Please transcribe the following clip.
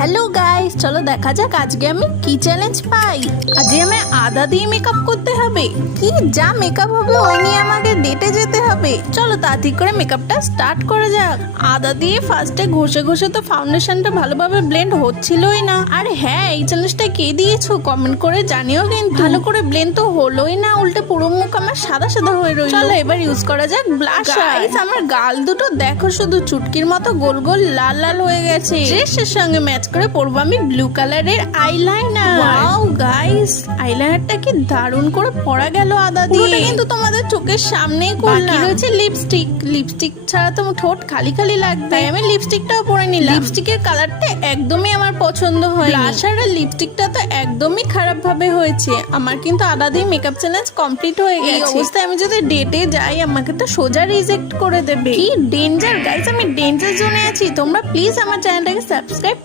Hello guys, চলো দেখা যাক আজকে আমি কি চ্যালেঞ্জ পাই। আজকে আমি আদা দিয়ে মেকআপ করতে হবে। কি যা মেকআপ হবে ওই নিয়ে আমাকে ডেটে যেতে হবে। চলো তাড়াতাড়ি করে মেকআপটা স্টার্ট করা যাক। আদা দিয়ে ফার্স্টে ঘষে ঘষে তো ফাউন্ডেশনটা ভালোভাবে ব্লেন্ড হচ্ছিলই না। আর হ্যাঁ, এই চ্যালেঞ্জটা কে দিয়েছো কমেন্ট করে জানিও। কিন্তু ভালো করে ব্লেন্ড তো হলোই না, উল্টে পুরো মুখ আমার সাদা সাদা হয়ে রইল। চলো এবার ইউজ করা যাক ব্লাশার। গাইস আমার গাল দুটো দেখো, শুধু চুটকির মতো গোল গোল লাল লাল হয়ে গেছে। ড্রেসের সঙ্গে ম্যাচ করে পরবো আমি ব্লু কালারের আইলাইনার। ওয়াও গাইস, আইলাইনারটা কি দারুণ করে পরা গেল আদা দিয়ে। কিন্তু তোমাদের চোখের সামনেই করলাম। বাকি রয়েছে লিপস্টিক। লিপস্টিক ছাড়া তো ঠোঁট খালি খালি লাগবে, তাই আমি লিপস্টিকটাও পরে নিলাম। লিপস্টিকের কালারটা একদমই আমার পছন্দ হয়। ব্লাশার আর লিপস্টিকটা তো একদমই খারাপ ভাবে হয়েছে। আমার কিন্তু আদা দিয়ে মেকআপ চ্যালেঞ্জ কমপ্লিট হয়ে গেছে। এই অবস্থায় আমি যদি ডেটে যাই আমাকে তো সোজা রিজেক্ট করে দেবে। কি ডেঞ্জার গাইস, আমি ডেঞ্জার জোনে আছি। তোমরা প্লিজ আমার চ্যানেলটাকে সাবস্ক্রাইব